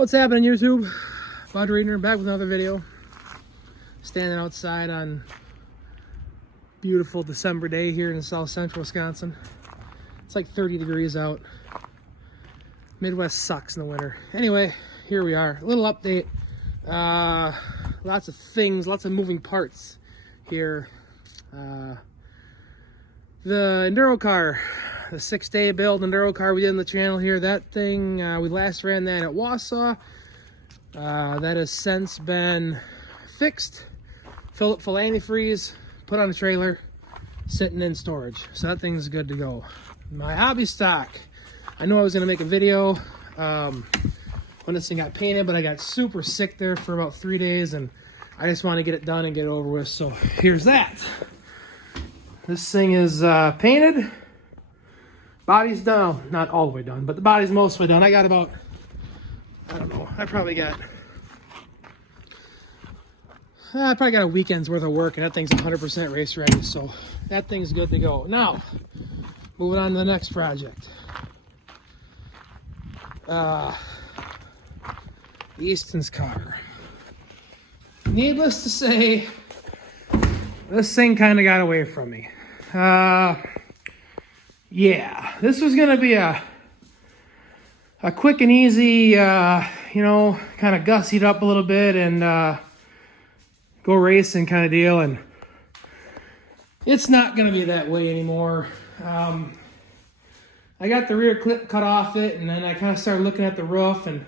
What's happening, YouTube? Bud Reader back with another video. Standing outside on beautiful December day here in south central Wisconsin. It's like 30 degrees out. Midwest sucks in the winter. Anyway, here we are. A little update. Lots of things, lots of moving parts here. The Enduro car, the 6-day build Enduro car we did on the channel here, that thing, we last ran that at Wausau. That has since been fixed, filled up full antifreeze, put on a trailer, sitting in storage. So that thing's good to go. My hobby stock. I know I was going to make a video when this thing got painted, but I got super sick there for about 3 days, and I just want to get it done and get it over with. So here's that. This thing is painted. Body's done. Not all the way done, but the body's mostly done. I got about, I don't know, I probably got a weekend's worth of work, and that thing's 100% race ready. So that thing's good to go. Now, moving on to the next project. Easton's car. Needless to say, this thing kind of got away from me. Yeah, this was gonna be a quick and easy, you know, kind of gussied up a little bit and go racing kind of deal, and it's not gonna be that way anymore. I got the rear clip cut off it, and then I kind of started looking at the roof, and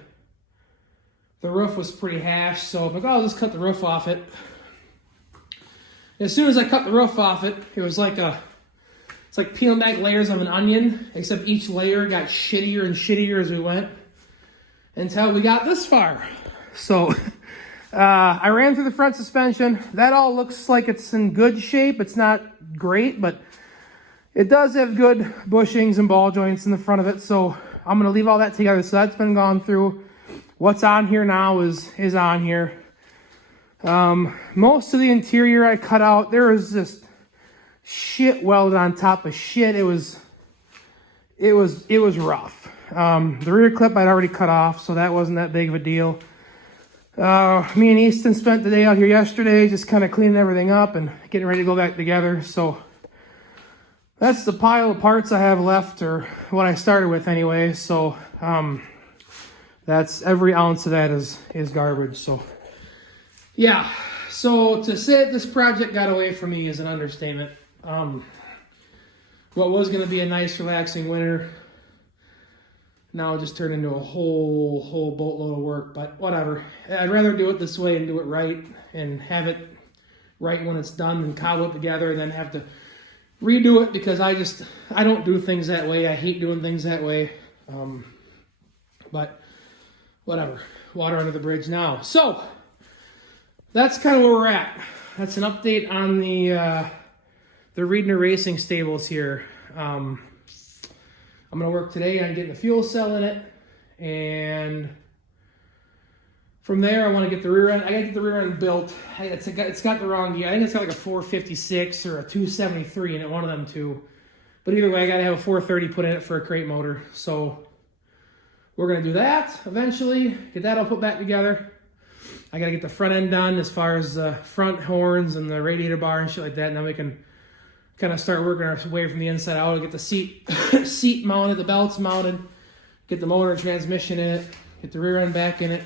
the roof was pretty hashed, so I'm like, oh, I'll just cut the roof off it. As soon as I cut the roof off it, it was like it's like peeling back layers of an onion, except each layer got shittier and shittier as we went until we got this far. So I ran through the front suspension. That all looks like it's in good shape. It's not great, but it does have good bushings and ball joints in the front of it. So I'm going to leave all that together. So that's been gone through. What's on here now is on here. Most of the interior I cut out. There was just shit welded on top of shit. It was rough. The rear clip I'd already cut off, so that wasn't that big of a deal. Me and Easton spent the day out here yesterday just kind of cleaning everything up and getting ready to go back together. So that's the pile of parts I have left, or what I started with anyway. So that's every ounce of that is garbage. So yeah, so to say that this project got away from me is an understatement. What was going to be a nice, relaxing winter now just turned into a whole boatload of work, but whatever. I'd rather do it this way and do it right and have it right when it's done and cobble it together than have to redo it, because I don't do things that way. I hate doing things that way. But whatever. Water under the bridge now. So that's kind of where we're at. That's an update on the Reedner Racing stables here. I'm going to work today on getting the fuel cell in it, and from there I want to get the rear end. I got to get the rear end built. It's got the wrong gear. I think it's got like a 456 or a 273 in it, one of them two. But either way, I got to have a 430 put in it for a crate motor. So we're going to do that eventually, get that all put back together. I got to get the front end done as far as the front horns and the radiator bar and shit like that, and then we can kind of start working our way from the inside out. Get the seat mounted, the belts mounted, get the motor and transmission in it, get the rear end back in it.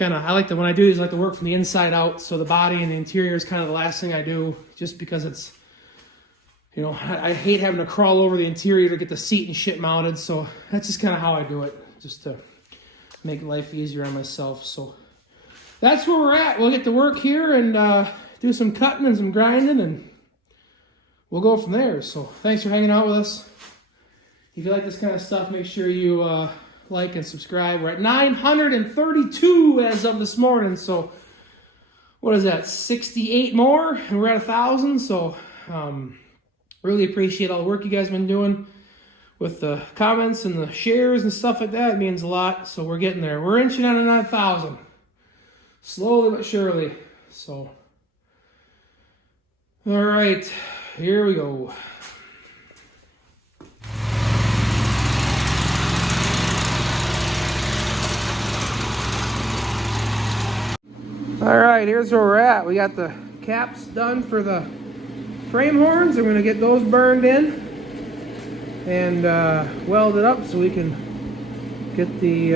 I like to, when I do these, I like to work from the inside out, so the body and the interior is kind of the last thing I do, just because it's, you know, I hate having to crawl over the interior to get the seat and shit mounted, so that's just kind of how I do it, just to make life easier on myself. So that's where we're at. We'll get to work here and do some cutting and some grinding, and we'll go from there. So thanks for hanging out with us. If you like this kind of stuff, make sure you like and subscribe. We're at 932 as of this morning. So what is that, 68 more? And we're at 1,000. So really appreciate all the work you guys have been doing with the comments and the shares and stuff like that. It means a lot. So we're getting there. We're inching on 9,000. Slowly but surely. So, all right. Here we go. All right, here's where we're at. We got the caps done for the frame horns. I'm gonna get those burned in and weld it up so we can get the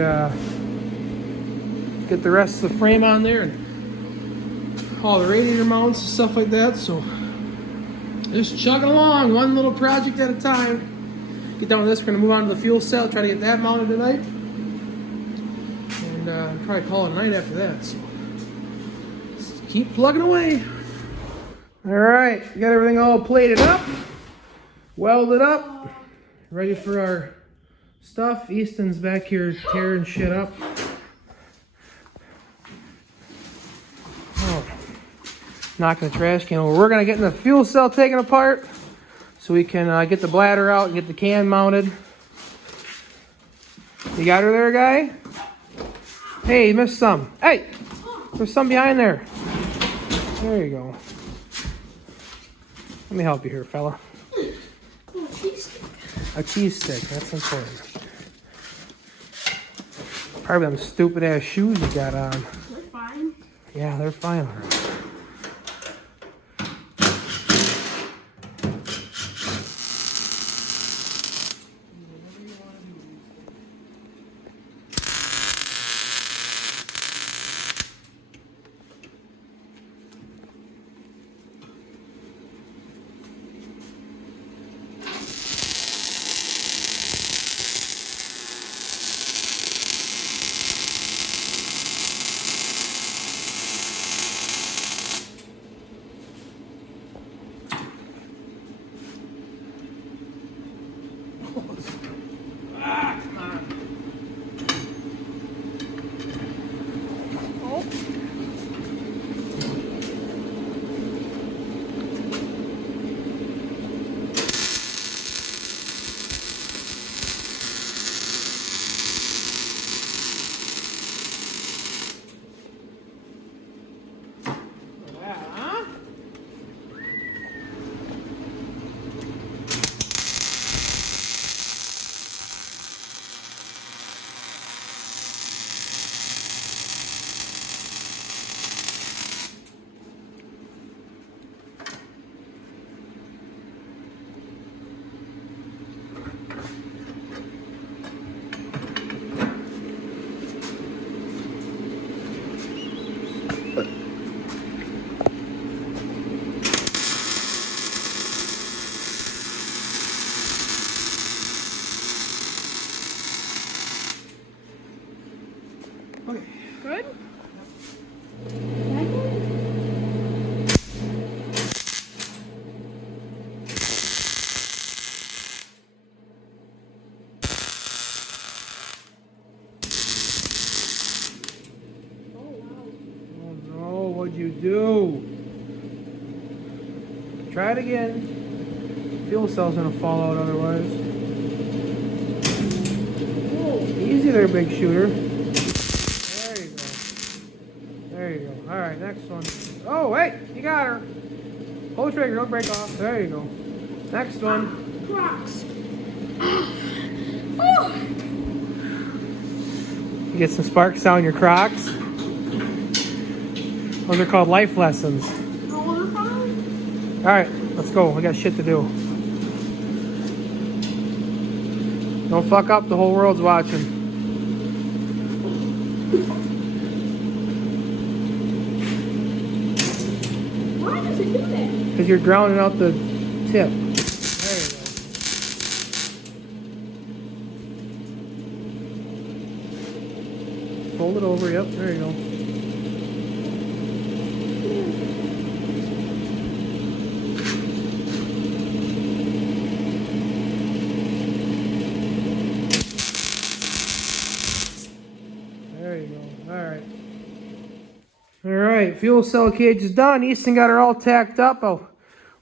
rest of the frame on there and all the radiator mounts and stuff like that. So just chugging along, one little project at a time. Get done with this, we're gonna move on to the fuel cell, try to get that mounted tonight, and probably call it a night after that. So just keep plugging away. All right, we got everything all plated up, welded up, ready for our stuff. Easton's back here tearing shit up. Oh, knocking the trash can over. We're gonna get in the fuel cell taken apart so we can get the bladder out and get the can mounted. You got her there, guy? Hey, you missed some. Hey, there's some behind there. There you go. Let me help you here, fella. A cheese stick, that's important. Probably them stupid ass shoes you got on. They're fine. Yeah, they're fine. All right. Okay. Good? Oh no, what'd you do? Try it again. Fuel cell's gonna fall out otherwise. Easy there, big shooter. There you go. All right, next one. Oh, wait, you got her. Pull the trigger, don't break off. There you go. Next one. Crocs. You get some sparks out in your Crocs. Those are called life lessons. All right, let's go. We got shit to do. Don't fuck up. The whole world's watching. Why does it do that? Because you're drowning out the tip. There you go. Fold it over. Yep, there you go. There you go. All right. All right, fuel cell cage is done. Easton got her all tacked up. I'll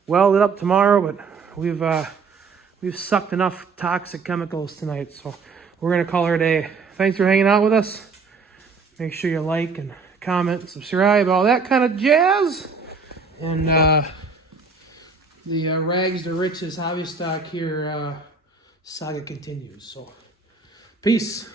weld it up tomorrow, but we've sucked enough toxic chemicals tonight, so we're gonna call her a day. Thanks for hanging out with us. Make sure you like and comment, subscribe, all that kind of jazz. And the rags to riches hobby stock here saga continues. So, peace.